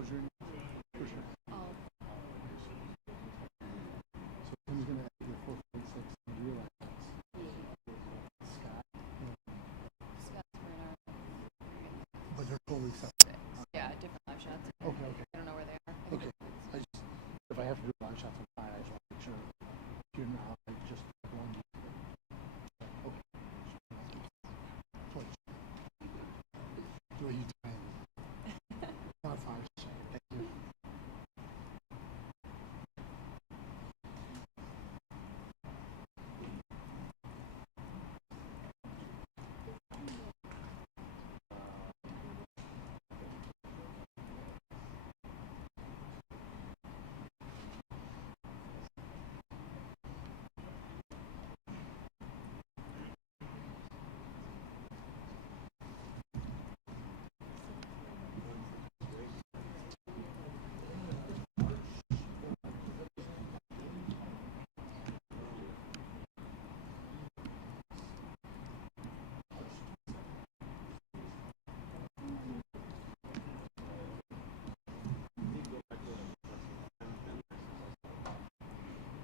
shows your name for sure. Oh. So Tim's gonna add your 446 and realize Scott. Scott's Bernard. But they're fully separate. Yeah, different live shots. Okay. I don't know where they are. Okay. If I have to do live shots on fire, I just want to make sure you're not like just one. Okay. Do what you do. Not fire. Thank you.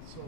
So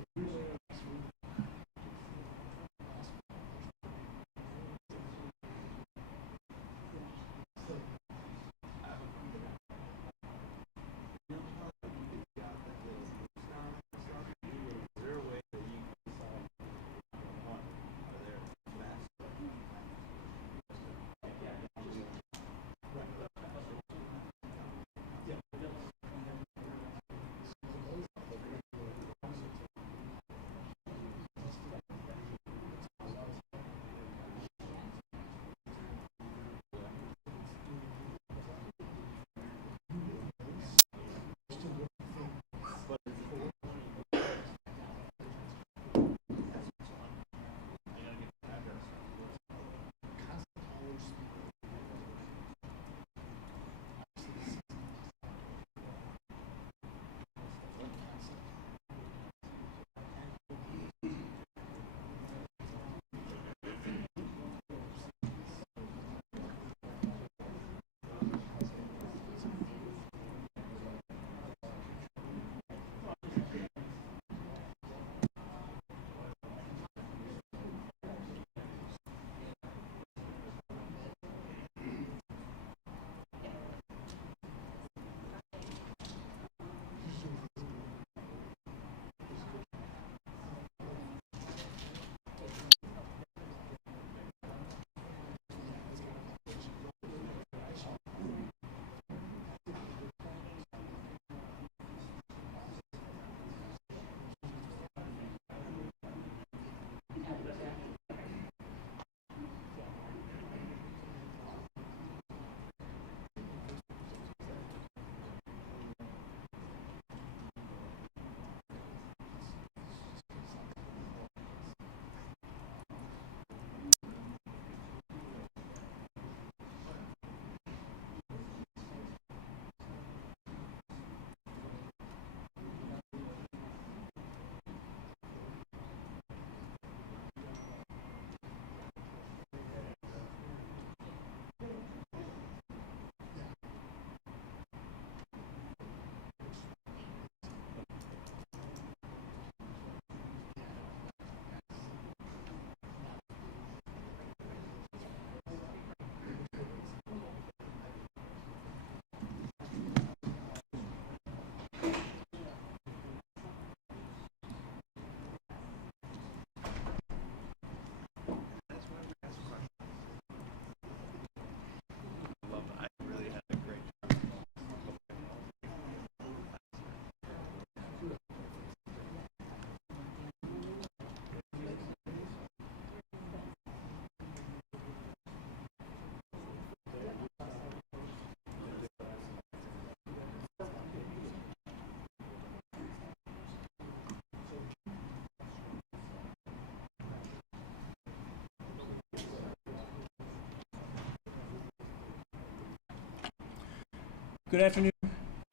Good afternoon.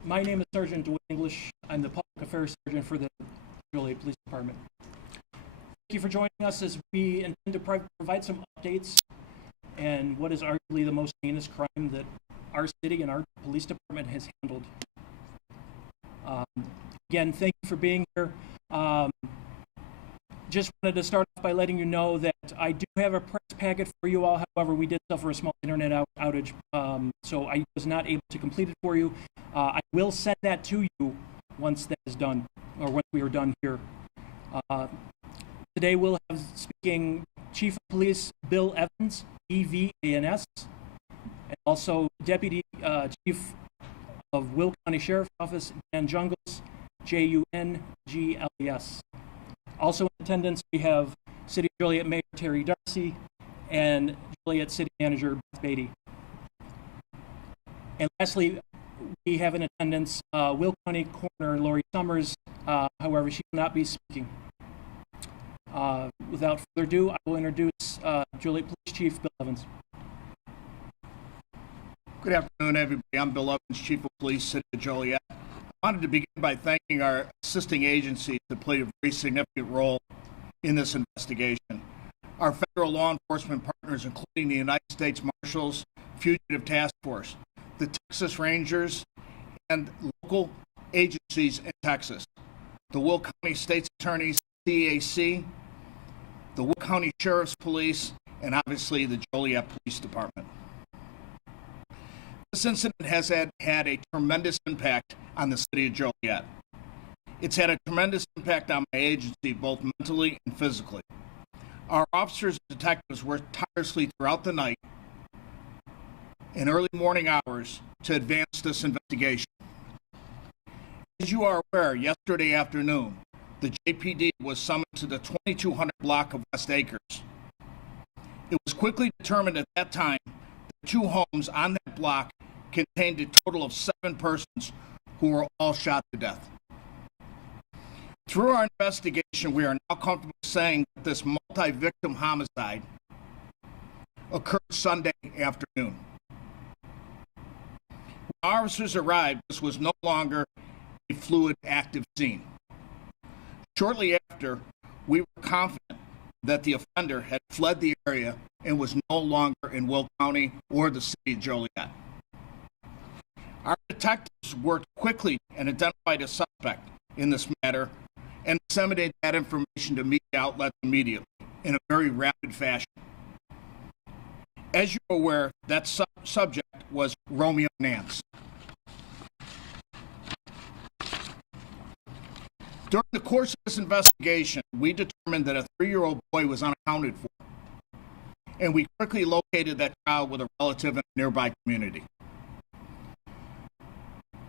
My name is Sergeant Dwayne English. I'm the Public Affairs Sergeant for the Joliet Police Department. Thank you for joining us as we intend to provide some updates and what is arguably the most heinous crime that our city and our police department has handled. Again, thank you for being here. Just wanted to start off by letting you know that I do have a press packet for you all. However, we did suffer a small internet outage, so I was not able to complete it for you. I will send that to you once that is done, or once we are done here. Today we'll have speaking Chief of Police Bill Evans, EVANS, and also Deputy Chief of Will County Sheriff's Office, Dan Jungles, JUNGLES. Also in attendance, we have City of Joliet Mayor Terry Darcy and Joliet City Manager Beth Beatty. And lastly, we have in attendance Will County Coroner Lori Summers. However, she will not be speaking. Without further ado, I will introduce Joliet Police Chief Bill Evans. Good afternoon, everybody. I'm Bill Evans, Chief of Police, City of Joliet. I wanted to begin by thanking our assisting agencies that played a very significant role in this investigation. Our federal law enforcement partners, including the United States Marshals, Fugitive Task Force, the Texas Rangers, and local agencies in Texas, the Will County State's Attorneys, CAC, the Will County Sheriff's Police, and obviously the Joliet Police Department. This incident has had a tremendous impact on the city of Joliet. It's had a tremendous impact on my agency, both mentally and physically. Our officers and detectives worked tirelessly throughout the night and early morning hours to advance this investigation. As you are aware, yesterday afternoon, the JPD was summoned to the 2200 block of West Acres. It was quickly determined at that time that 2 homes on that block contained a total of 7 persons who were all shot to death. Through our investigation, we are now comfortable saying that this multi-victim homicide occurred Sunday afternoon. When officers arrived, this was no longer a fluid, active scene. Shortly after, we were confident that the offender had fled the area and was no longer in Will County or the city of Joliet. Our detectives worked quickly and identified a suspect in this matter and disseminated that information to media outlets immediately in a very rapid fashion. As you're aware, that subject was Romeo Nance. During the course of this investigation, we determined that a 3-year-old boy was unaccounted for, and we quickly located that child with a relative in a nearby community.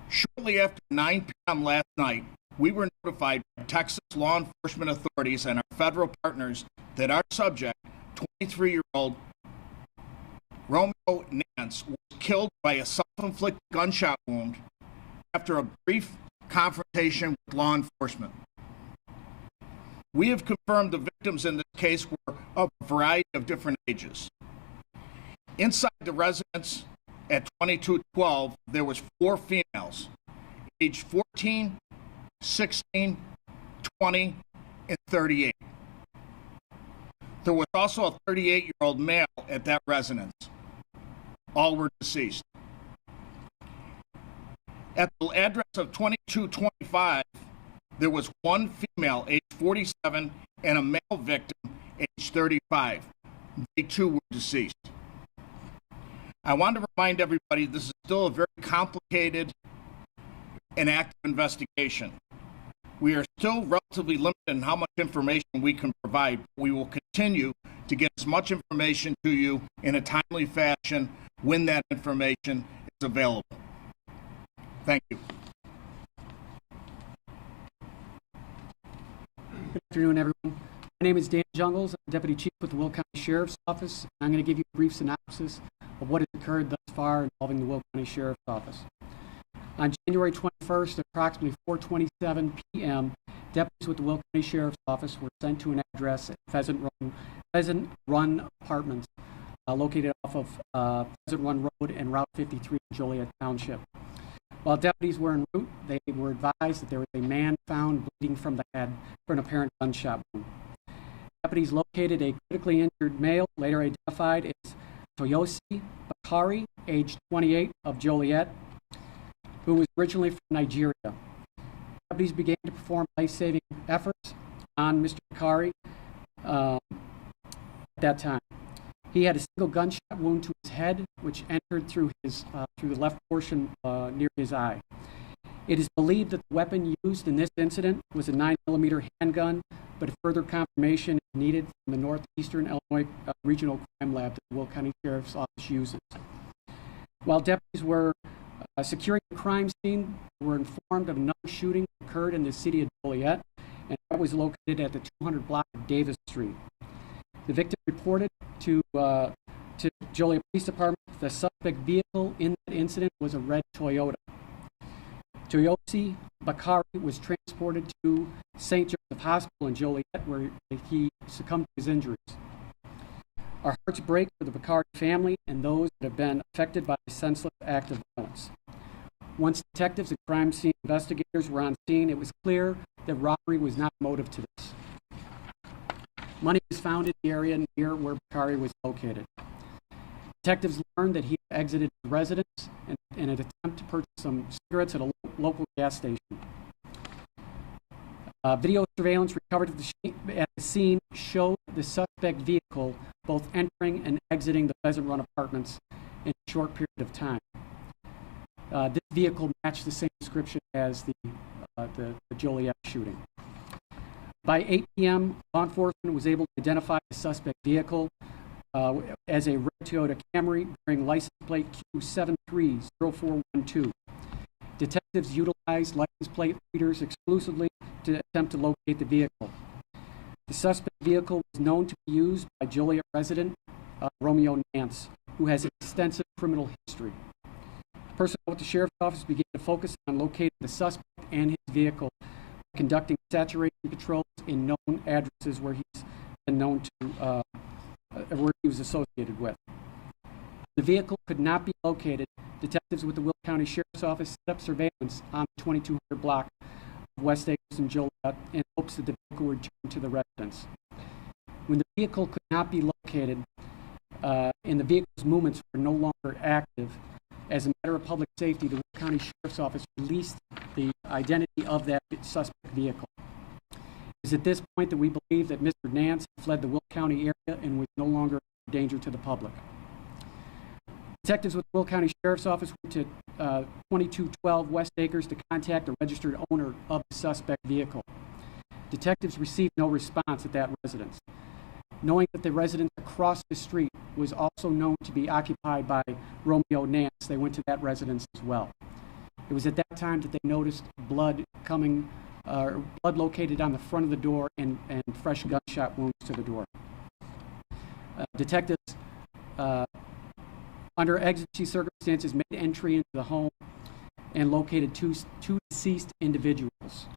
Shortly after 9 p.m. last night, we were notified by Texas law enforcement authorities and our federal partners that our subject, 23-year-old Romeo Nance, was killed by a self-inflicted gunshot wound after a brief confrontation with law enforcement. We have confirmed the victims in this case were of a variety of different ages. Inside the residence at 2212, there was 4 females, aged 14, 16, 20, and 38. There was also a 38-year-old male at that residence. All were deceased. At the address of 2225, there was 1 female, aged 47, and a male victim, aged 35. They too were deceased. I want to remind everybody this is still a very complicated and active investigation. We are still relatively limited in how much information we can provide. We will continue to get as much information to you in a timely fashion when that information is available. Thank you. Good afternoon, everyone. My name is Dan Jungles. I'm Deputy Chief with the Will County Sheriff's Office. And I'm going to give you a brief synopsis of what has occurred thus far involving the Will County Sheriff's Office. On January 21st, at approximately 4:27 p.m., deputies with the Will County Sheriff's Office were sent to an address at Pheasant Run Apartments, located off of Pheasant Run Road and Route 53 in Joliet Township. While deputies were en route, they were advised that there was a man found bleeding from the head for an apparent gunshot wound. Deputies located a critically injured male, later identified as Toyosi Bakari, age 28, of Joliet, who was originally from Nigeria. Deputies began to perform life-saving efforts on Mr. Bakari at that time. He had a single gunshot wound to his head, which entered through the left portion near his eye. It is believed that the weapon used in this incident was a 9mm handgun, but further confirmation is needed from the Northeastern Illinois Regional Crime Lab that the Will County Sheriff's Office uses. While deputies were securing the crime scene, they were informed of another shooting that occurred in the city of Joliet, and that was located at the 200 block of Davis Street. The victim reported to Joliet Police Department the suspect vehicle in that incident was a red Toyota. Toyosi Bakari was transported to St. Joseph Hospital in Joliet, where he succumbed to his injuries. Our hearts break for the Bakari family and those that have been affected by a senseless act of violence. Once detectives and crime scene investigators were on scene, it was clear that robbery was not a motive to this. Money was found in the area near where Bakari was located. Detectives learned that he had exited his residence in an attempt to purchase some cigarettes at a local gas station. Video surveillance recovered at the scene showed the suspect vehicle both entering and exiting the Pheasant Run Apartments in a short period of time. This vehicle matched the same description as the Joliet shooting. By 8 p.m., law enforcement was able to identify the suspect vehicle as a red Toyota Camry bearing license plate Q730412. Detectives utilized license plate readers exclusively to attempt to locate the vehicle. The suspect vehicle was known to be used by Joliet resident Romeo Nance, who has extensive criminal history. Personnel with the Sheriff's Office began to focus on locating the suspect and his vehicle, conducting saturation patrols in known addresses where he's been known to, where he was associated with. The vehicle could not be located. Detectives with the Will County Sheriff's Office set up surveillance on the 2200 block of West Acres and Joliet in hopes that the vehicle would return to the residence. When the vehicle could not be located and the vehicle's movements were no longer active, as a matter of public safety, the Will County Sheriff's Office released the identity of that suspect vehicle. It is at this point that we believe that Mr. Nance fled the Will County area and was no longer a danger to the public. Detectives with the Will County Sheriff's Office went to 2212 West Acres to contact the registered owner of the suspect vehicle. Detectives received no response at that residence. Knowing that the residence across the street was also known to be occupied by Romeo Nance, they went to that residence as well. It was at that time that they noticed blood located on the front of the door and fresh gunshot wounds to the door. Detectives, under exigency circumstances, made entry into the home and located two deceased individuals.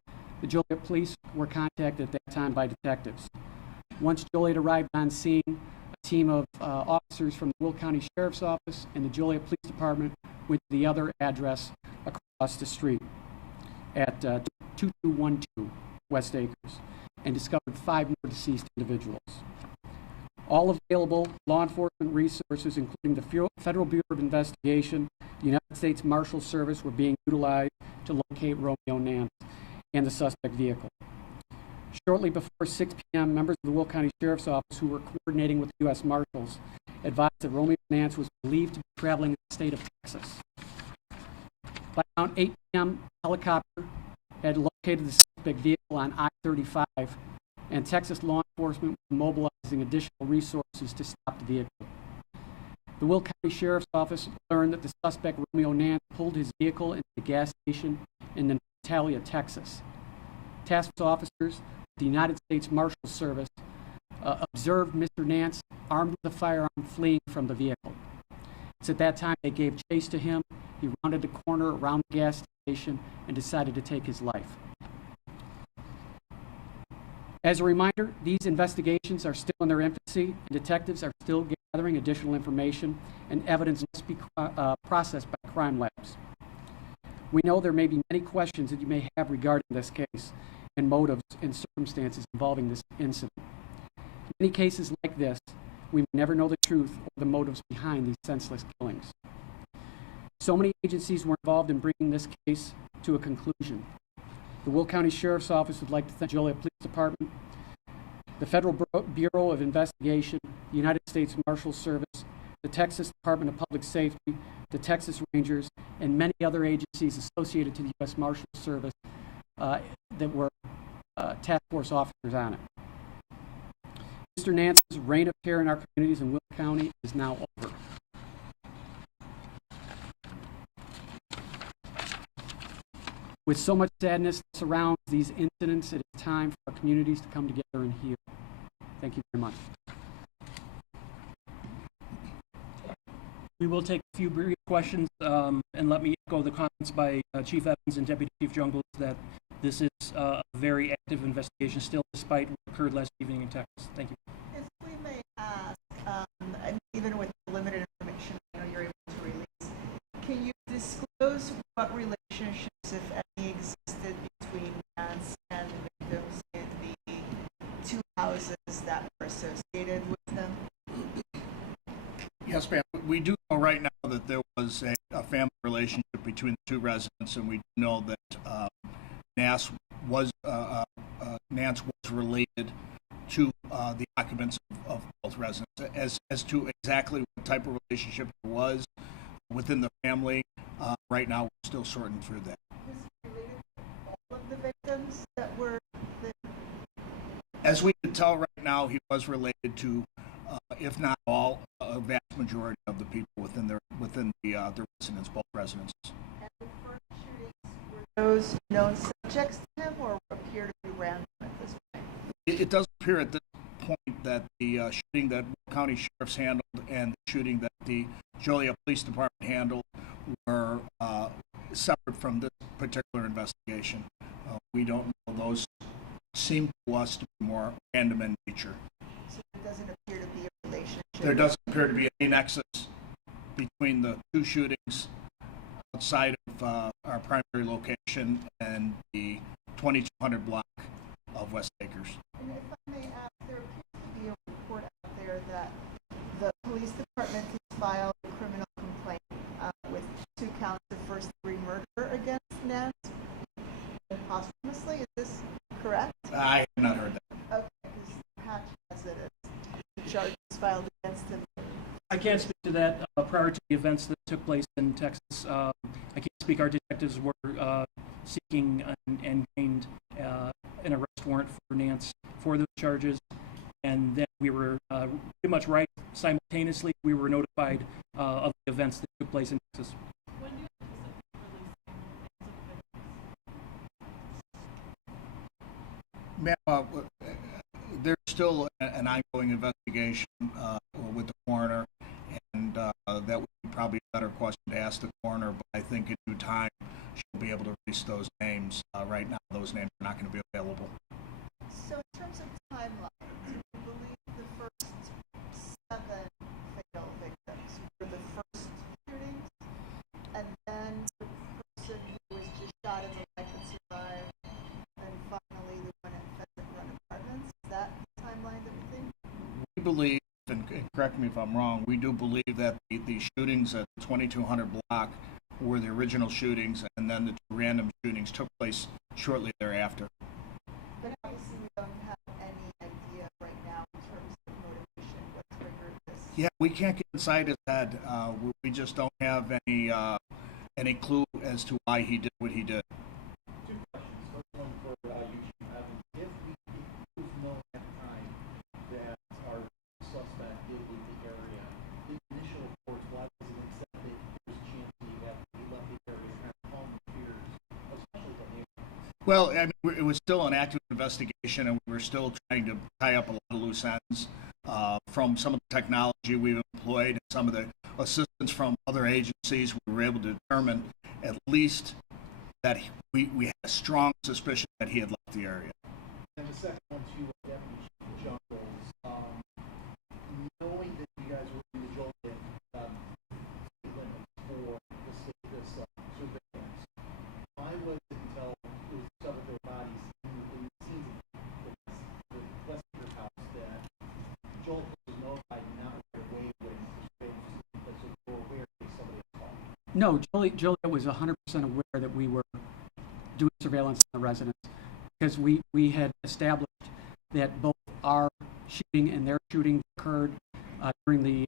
The Joliet police were contacted at that time by detectives. Once Joliet arrived on scene, a team of officers from the Will County Sheriff's Office and the Joliet Police Department went to the other address across the street at 2212 West Acres and discovered 5 more deceased individuals. All available law enforcement resources, including the Federal Bureau of Investigation, the United States Marshal Service, were being utilized to locate Romeo Nance and the suspect vehicle. Shortly before 6 p.m., members of the Will County Sheriff's Office who were coordinating with the U.S. Marshals advised that Romeo Nance was believed to be traveling in the state of Texas. By around 8 p.m., a helicopter had located the suspect vehicle on I-35, and Texas law enforcement was mobilizing additional resources to stop the vehicle. The Will County Sheriff's Office learned that the suspect, Romeo Nance, pulled his vehicle into the gas station in Natalia, Texas. Task force officers, the United States Marshal Service, observed Mr. Nance armed with a firearm fleeing from the vehicle. It's at that time they gave chase to him. He rounded the corner around the gas station and decided to take his life. As a reminder, these investigations are still in their infancy, and detectives are still gathering additional information, and evidence must be processed by crime labs. We know there may be many questions that you may have regarding this case and motives and circumstances involving this incident. In many cases like this, we may never know the truth or the motives behind these senseless killings. So many agencies were involved in bringing this case to a conclusion. The Will County Sheriff's Office would like to thank Joliet Police Department, the Federal Bureau of Investigation, the United States Marshals Service, the Texas Department of Public Safety, the Texas Rangers, and many other agencies associated to the U.S. Marshals Service that were task force officers on it. Mr. Nance's reign of terror in our communities in Will County is now over. With so much sadness that surrounds these incidents, it is time for our communities to come together and heal. Thank you very much. We will take a few brief questions, and let me echo the comments by Chief Evans and Deputy Chief Jungles that this is a very active investigation still, despite what occurred last evening in Texas. Thank you. If we may ask, and even with the limited information I know you're able to release, can you disclose what relationships, if any, existed between Nance and the victims in the two houses that were associated with them? Yes, ma'am. We do know right now that there was a family relationship between the two residents, and we know that Nance was related to the occupants of both residents. As to exactly what type of relationship it was within the family, right now we're still sorting through that. Was he related to all of the victims that were there? As we can tell right now, he was related to, if not all, a vast majority of the people within the residents, both residences. And the first shootings, were those known subjects to him or appear to be random at this point? It does appear at this point that the shooting that Will County Sheriff's handled and the shooting that the Joliet Police Department handled were separate from this particular investigation. We don't know. Those seem to us to be more random in nature. So there doesn't appear to be a relationship? There doesn't appear to be any nexus between the two shootings outside of our primary location and the 2200 block of West Acres. And if I may ask, there appears to be a report out there that the police department has filed a criminal complaint with 2 counts of first-degree murder against Nance posthumously. Is this correct? I have not heard that. Okay, because Patch has it as the charges filed against him. I can't speak to that prior to the events that took place in Texas. I can't speak. Our detectives were seeking and gained an arrest warrant for Nance for those charges, and then we were pretty much right simultaneously. We were notified of the events that took place in Texas. When do you anticipate releasing Ma'am, there's still an ongoing investigation with the coroner, and that would be probably a better question to ask the coroner, but I think in due time she'll be able to release those names. Right now, those names are not going to be available. So in terms of timeline, do you believe the first 7 fatal victims were the first shootings, and then the person who was just shot in the leg and survived, and finally the one at Pheasant Run Apartments? Is that the timeline that we think? We believe, and correct me if I'm wrong, we do believe that the shootings at the 2200 block were the original shootings, and then the 2 random shootings took place shortly thereafter. But obviously we don't have any idea right now in terms of motivation, what triggered this. Yeah, we can't get inside his head. We just don't have any clue as to why he did what he did. 2 questions. First one for you, Chief Evans. If it was known at the time that our suspect did leave the area, in initial reports, why was it accepted there's a chance that he left the area kind of calm the fears, especially the neighbors? Well, I mean, it was still an active investigation, and we were still trying to tie up a lot of loose ends from some of the technology we've employed and some of the assistance from other agencies. We were able to determine at least that we had a strong suspicion that he had left the area. And the second one to Deputy Chief Jungles, knowing that you guys were in the Joliet city limits for this surveillance, why was it until it was discovered their bodies in the scenes of the West Acre house that Joel was notified now No, Joliet was 100% aware that we were doing surveillance on the residence because we had established that both our shooting and their shooting occurred during the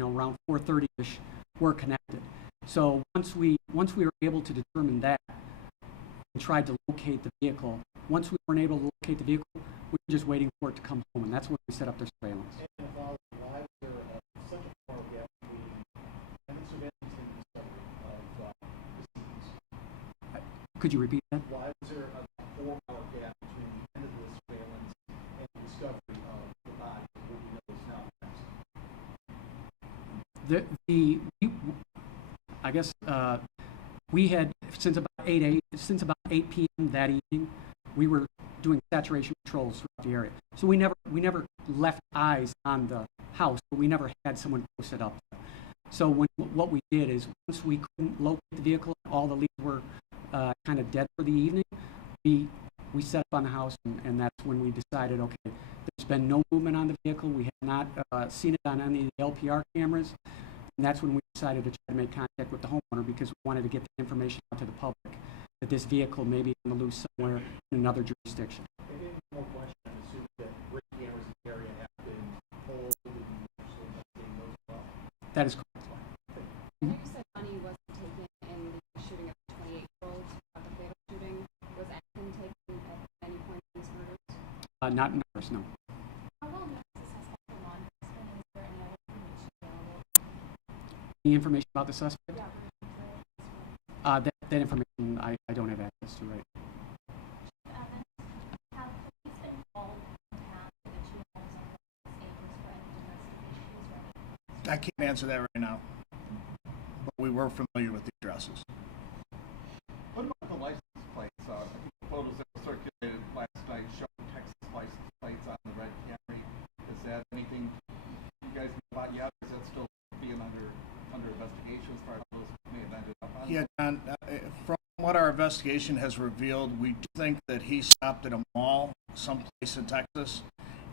around 4:30ish were connected. So once we were able to determine that and tried to locate the vehicle, once we weren't able to locate the vehicle, we were just waiting for it to come home, and that's when we set up their surveillance. And why was there such a far gap between tenant surveillance and discovery of the scenes? Could you repeat that? Why was there a 4-hour gap between the end of the surveillance and the discovery of the body of what we know is now I guess we had since about 8 p.m. that evening, we were doing saturation controls throughout the area. So we never left eyes on the house, but we never had someone posted up. So what we did is once we couldn't locate the vehicle, all the leads were kind of dead for the evening. We set up on the house, and that's when we decided, okay, there's been no movement on the vehicle. We have not seen it on any of the LPR cameras. And that's when we decided to try to make contact with the homeowner because we wanted to get the information out to the public that this vehicle may be on the loose somewhere in another jurisdiction. And any more question, I'm assuming that ring cameras in the area have been pulled and you're still investigating those as well? That is correct. I know you said money wasn't taken in the shooting of the 28-year-old, the fatal shooting. Was anything taken at any point in these murders? Not in ours, no. How well known is the suspect to law enforcement? Is there any other information available? Any information about the suspect? Yeah, we're That information I don't have access to right now. Evans, have police been involved in town for the two homes on West Acres for any domestic issues? I can't answer that right now, but we were familiar with the addresses. What about the license plates? I think the photos that were circulated last night showing Texas license plates on the red Camry. Is that anything you guys know about yet, or is that still being under investigation as far as those may have ended up on? Yeah, John, from what our investigation has revealed, we do think that he stopped at a mall someplace in Texas,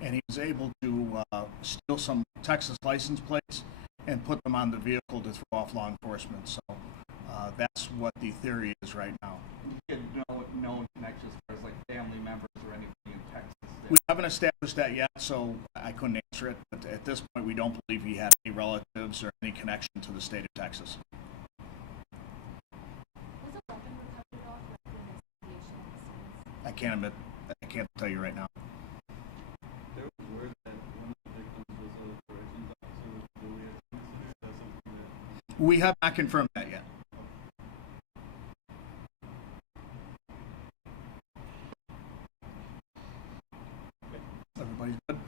and he was able to steal some Texas license plates and put them on the vehicle to throw off law enforcement. So that's what the theory is right now. You get no connections as far as like family members or anything in Texas? We haven't established that yet, so I couldn't answer it. But at this point, we don't believe he had any relatives or any connection to the state of Texas. Was a weapon recovered at all for the investigation of the scenes? I can't tell you right now. There was word that one of the victims was a corrections officer with Joliet. Is that something that... We have not confirmed that yet. Everybody's good?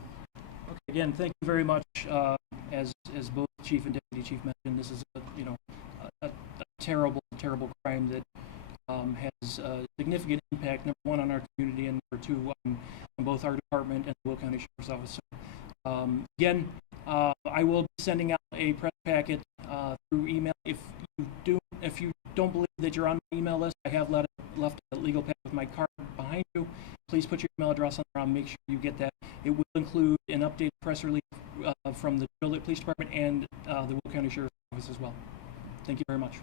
Okay, again, thank you very much. As both Chief and Deputy Chief mentioned, this is a terrible crime that has a significant impact, number one, on our community, and number two, on both our department and the Will County Sheriff's Office. Again, I will be sending out a press packet through email. If you don't believe that you're on my email list, I have left a legal pad with my card behind you. Please put your email address on there. I'll make sure you get that. It will include an updated press release from the Joliet Police Department and the Will County Sheriff's Office as well. Thank you very much.